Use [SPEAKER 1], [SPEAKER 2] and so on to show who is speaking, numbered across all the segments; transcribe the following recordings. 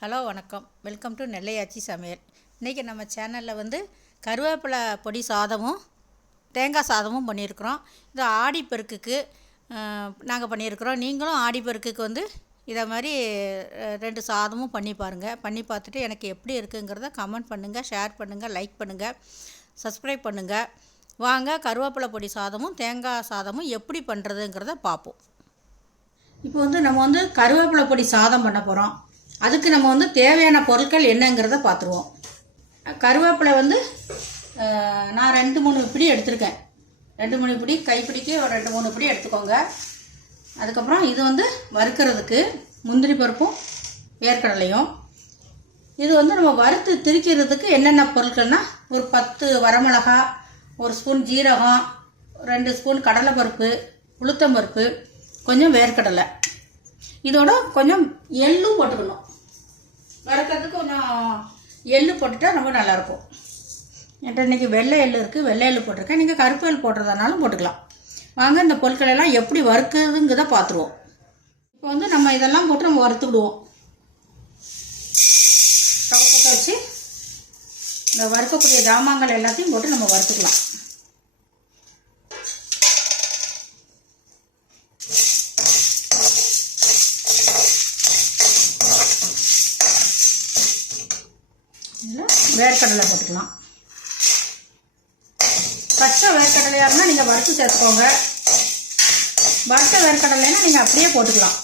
[SPEAKER 1] Hello வணக்கம். Welcome to நெல்லையாச்சி சமையல். இன்றைக்கி நம்ம சேனலில் வந்து கருவேப்பிலை பொடி சாதமும் தேங்காய் சாதமும் பண்ணியிருக்கிறோம். இது ஆடிப்பெருக்குக்கு நாங்கள் பண்ணியிருக்கிறோம். நீங்களும் ஆடிப்பெருக்குக்கு வந்து இதை மாதிரி ரெண்டு சாதமும் பண்ணி பாருங்கள் பண்ணி பார்த்துட்டு எனக்கு எப்படி இருக்குங்கிறத கமெண்ட் பண்ணுங்கள் ஷேர் பண்ணுங்கள் லைக் பண்ணுங்கள் சப்ஸ்கிரைப் பண்ணுங்கள் வாங்க கருவேப்பிலை பொடி சாதமும் தேங்காய் சாதமும் எப்படி பண்ணுறதுங்கிறத பார்ப்போம். இப்போ வந்து நம்ம வந்து கருவேப்பிலை பொடி சாதம் பண்ண போகிறோம் அதுக்கு நம்ம வந்து தேவையான பொருட்கள் என்னங்கிறத பார்த்துருவோம். கருவேப்பிலை வந்து நான் ரெண்டு மூணு பிடி எடுத்திருக்கேன். ரெண்டு மூணு பிடி கைப்பிடிக்கு ஒரு ரெண்டு மூணு பிடி எடுத்துக்கோங்க. அதுக்கப்புறம் இது வந்து வறுக்கிறதுக்கு முந்திரி பருப்பும் வேர்க்கடலையும். இது வந்து நம்ம வறுத்து திரிக்கிறதுக்கு என்னென்ன பொருட்கள்னா ஒரு பத்து வரமிளகா ஒரு ஸ்பூன் ஜீரகம் ரெண்டு ஸ்பூன் கடலைப்பருப்பு உளுத்தம்பருப்பு கொஞ்சம் வேர்க்கடலை. இதோட கொஞ்சம் எள்ளும் போட்டுக்கணும். வறுக்கிறதுக்கு கொஞ்சம் எள்ளு போட்டுட்டா ரொம்ப நல்லாயிருக்கும். என்கிட்ட இன்றைக்கி வெள்ளை எள்ளு இருக்குது வெள்ளை எள்ளு போட்டிருக்கேன். நீங்கள் கருப்பு எள் போடுறதுனாலும் போட்டுக்கலாம். வாங்க இந்த பொருட்கள் எல்லாம் எப்படி வறுக்குதுங்கிறத பார்த்துருவோம். இப்போ வந்து நம்ம இதெல்லாம் போட்டு நம்ம வறுத்துக்கிடுவோம் ஸ்டவ் பற்ற வச்சு இந்த வறுக்கக்கூடிய ஜாமான்கள் எல்லாத்தையும் போட்டு நம்ம வறுத்துக்கலாம் இதில் வேர்க்கடலை போட்டுக்கலாம். பச்சை வேர்க்கடலையாக இருந்தால் நீங்கள் வறுத்து சேர்த்துக்கோங்க. வறுத்த வேர்க்கடலைன்னா நீங்கள் அப்படியே போட்டுக்கலாம்.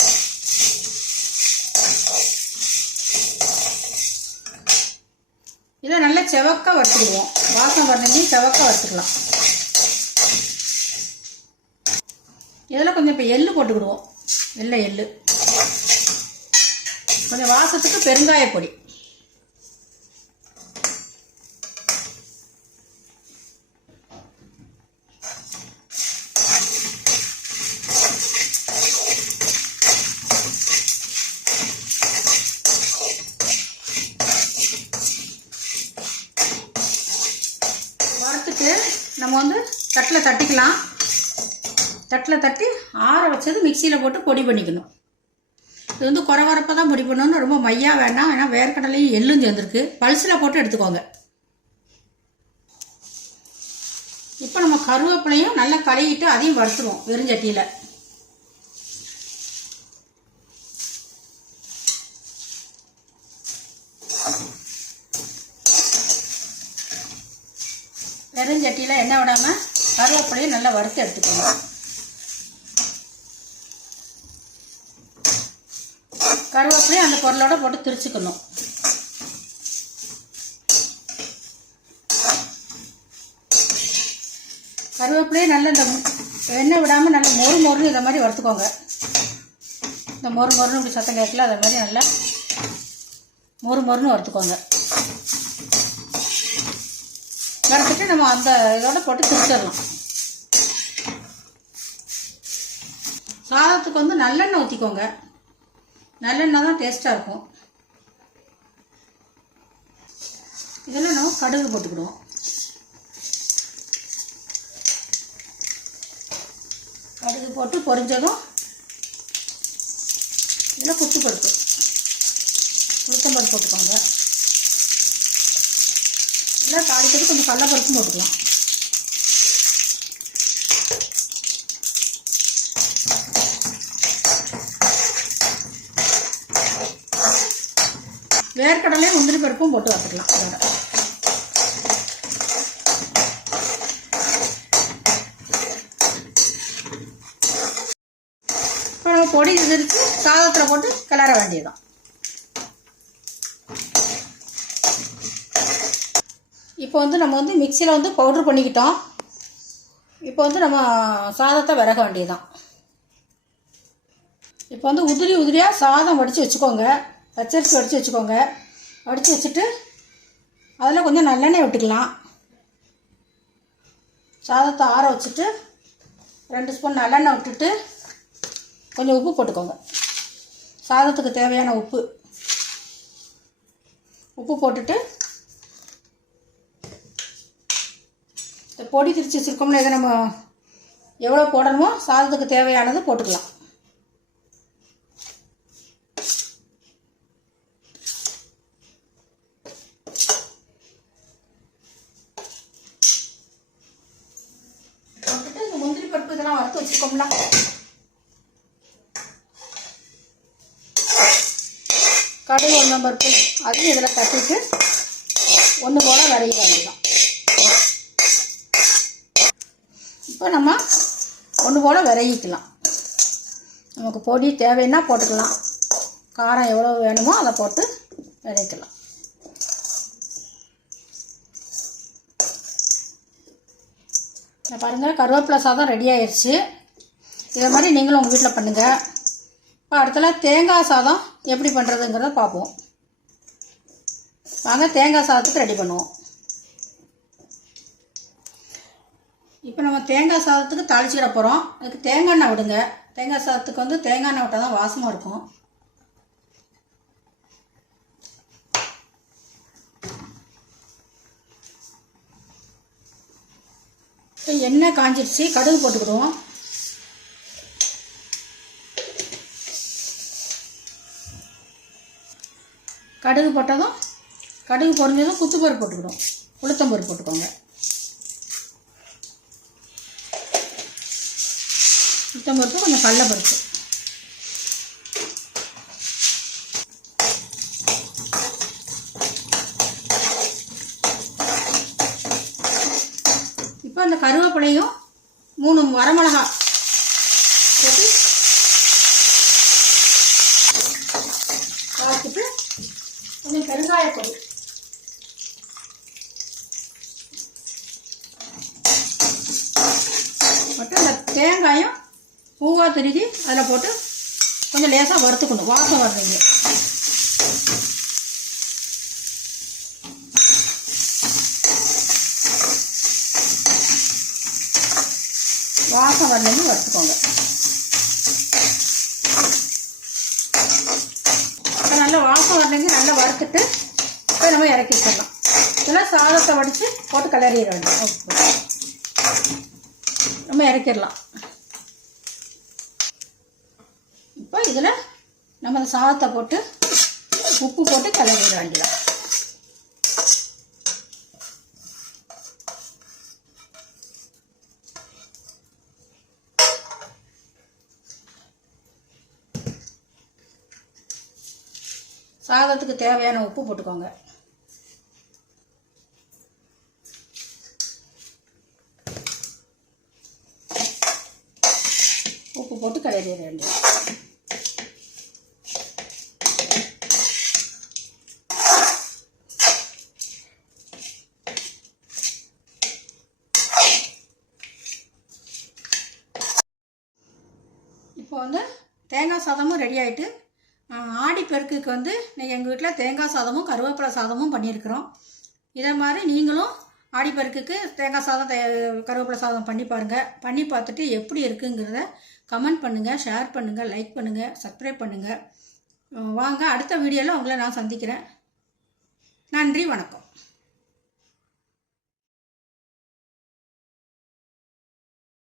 [SPEAKER 1] இதை நல்லா செவக்க வறுத்துக்கிடுவோம். வாசம் வரணுங்க செவக்க வறுத்துக்கலாம். இதில் கொஞ்சம் இப்போ எள்ளு போட்டுக்கிடுவோம். வெள்ளை எள்ளு. கொஞ்சம் வாசத்துக்கு பெருங்காய பொடி தட்டில் தட்டிக்கலாம். தட்டில் தட்டி ஆற வச்சது மிக்சியில் போட்டு பொடி பண்ணிக்கணும். இது வந்து குறவரப்பாக தான் பொடி பண்ணணும் ரொம்ப மையாக வேண்டாம். ஏன்னா வேர்க்கடலையும் எள்ளும் சேர்ந்துருக்கு. பல்சில் போட்டு எடுத்துக்கோங்க. இப்போ நம்ம கருவேப்பிலையும் நல்லா கழுவிட்டு அதையும் வறுத்துருவோம் வெறுஞ்சட்டியில் வெறுஞ்சட்டியில் எண்ணெய் விடாமல் கருவேப்பிலையும் நல்லா வறுத்து எடுத்துக்கோங்க. கருவேப்பிலையும் அந்த பொருளோட போட்டு திரிச்சுக்கணும். கருவேப்பிலையும் நல்லா இந்த எண்ணெய் விடாமல் நல்லா மொறு மொறுன்னு இதை மாதிரி வறுத்துக்கோங்க. இந்த மொறு மொறுன்னு இப்படி சத்தம் கேட்கல அதை மாதிரி நல்லா மொறு மொறுன்னு வறுத்துக்கோங்க. வறுத்துட்டு நம்ம அந்த இதோட போட்டு திரிச்சிடலாம். சாதத்துக்கு வந்து நல்லெண்ணெய் ஊற்றிக்கோங்க நல்லெண்ணெய் தான் டேஸ்ட்டாக இருக்கும். இதில் நம்ம கடுகு போட்டுக்கிடுவோம். கடுகு போட்டு பொரிஞ்சதும் இதில் குத்து பருப்பு உளுத்தம்பருப்பு போட்டுக்கோங்க. இல்லை தாளிக்கிறது கொஞ்சம் கடலப்பருப்பும் போட்டுக்கலாம். வேர்க்கடலையும் முந்திரி பருப்பும் போட்டு வறுத்துக்கலாம். அதோட. இப்போ நம்ம பொடி திரிச்சு சாதத்தில் போட்டு கிளற வேண்டியதான் இப்போ வந்து நம்ம வந்து மிக்சியில் வந்து பவுட்ரு பண்ணிக்கிட்டோம். இப்போ வந்து நம்ம சாதத்தை விறக வேண்டியதுதான். இப்போ வந்து உதிரி உதிரியாக சாதம் வடித்து வச்சுக்கோங்க. பச்சரிசி வடித்து வச்சுக்கோங்க. வடித்து வச்சுட்டு அதில் கொஞ்சம் நல்லெண்ணெய் விட்டுக்கலாம். சாதத்தை ஆற வச்சுட்டு ரெண்டு ஸ்பூன் நல்லெண்ணெய் விட்டுட்டு கொஞ்சம் உப்பு போட்டுக்கோங்க. சாதத்துக்கு தேவையான உப்பு. உப்பு போட்டுட்டு பொடி திரிச்சு வச்சுருக்கோம்னா இதை நம்ம எவ்வளோ போடணுமோ சாதத்துக்கு தேவையானது போட்டுக்கலாம். போட்டுட்டு இந்த முந்திரி பருப்பு இதெல்லாம் வறுத்து வச்சுருக்கோம்ல. கடல் ஒன்றாம் பருப்பு அதையும் இதில் தட்டிட்டு ஒன்று போல் வரைய வேண்டியதான் இப்போ நம்ம ஒன்று போல் விரையிக்கலாம் நமக்கு பொடி தேவைன்னா போட்டுக்கலாம். காரம் எவ்வளோ வேணுமோ அதை போட்டு விரைக்கலாம் இதை பாருங்கள் கருவேப்பிலை சாதம் ரெடி ஆயிடுச்சு இதே மாதிரி நீங்களும் உங்கள் வீட்டில் பண்ணுங்கள் இப்போ அடுத்தல தேங்காய் சாதம் எப்படி பண்ணுறதுங்கிறத பார்ப்போம். வாங்க தேங்காய் சாதத்துக்கு ரெடி பண்ணுவோம். இப்போ நம்ம தேங்காய் சாதத்துக்கு தாளிச்சிட போகிறோம் அதுக்கு தேங்காய் எண்ணெய் விடுங்க. தேங்காய் சாதத்துக்கு வந்து தேங்காய் எண்ணெய் விட்டால் தான் வாசமாக இருக்கும். இப்போ எண்ணெய் காஞ்சிடுச்சு கடுகு போட்டுக்கிடுவோம். கடுகு போட்டதும் கடுகு பொறிஞ்சதும் குத்துப்பருப்பு போட்டுக்கிடுவோம். உளுத்தம்பருப்பு போட்டுக்கோங்க. உளுத்தம்பருப்பு கொஞ்சம் கடலப்பருப்பு இப்போ அந்த கருவேப்பிலையும் மூணு வரமிளகா போட்டு பார்த்துட்டு கொஞ்சம் பெருங்காயப்பொடி மட்டும் அந்த தேங்காயும் பூவாக திருகி அதில் போட்டு கொஞ்சம் லேசாக வறுத்துக்கணும். வாசம் வர்றீங்க வாசம் வரலைன்னு வறுத்துக்கோங்க. இப்போ நல்லா வாசம் வரலங்க நல்லா வறுத்துட்டு இப்போ நம்ம இறக்கி வச்சிடலாம். இதெல்லாம் சாதத்தை வடித்து போட்டு கிளறிட வேண்டாம் நம்ம இறக்கிடலாம். இப்போ இதில் நம்ம அந்த சாதத்தை போட்டு உப்பு போட்டு கிளறிட வேண்டியதான். சாதத்துக்கு தேவையான உப்பு போட்டுக்கோங்க. உப்பு போட்டு கிளறிட வேண்டியது இப்போ வந்து தேங்காய் சாதமும் ரெடி ஆகிட்டு ஆடி பெருக்குக்கு வந்து நீங்கள் எங்கள் வீட்டில் தேங்காய் சாதமும் கருவேப்பிலை சாதமும் பண்ணியிருக்கிறோம். இதே மாதிரி நீங்களும் ஆடிப்பெருக்குக்கு தேங்காய் சாதம் தே கருவேப்பிலை சாதம் பண்ணி பாருங்கள் பண்ணி பார்த்துட்டு எப்படி இருக்குங்கிறத கமெண்ட் பண்ணுங்கள் ஷேர் பண்ணுங்கள் லைக் பண்ணுங்கள் சப்ஸ்கிரைப் பண்ணுங்கள் வாங்க அடுத்த வீடியோவில் உங்களை நான் சந்திக்கிறேன். நன்றி வணக்கம்.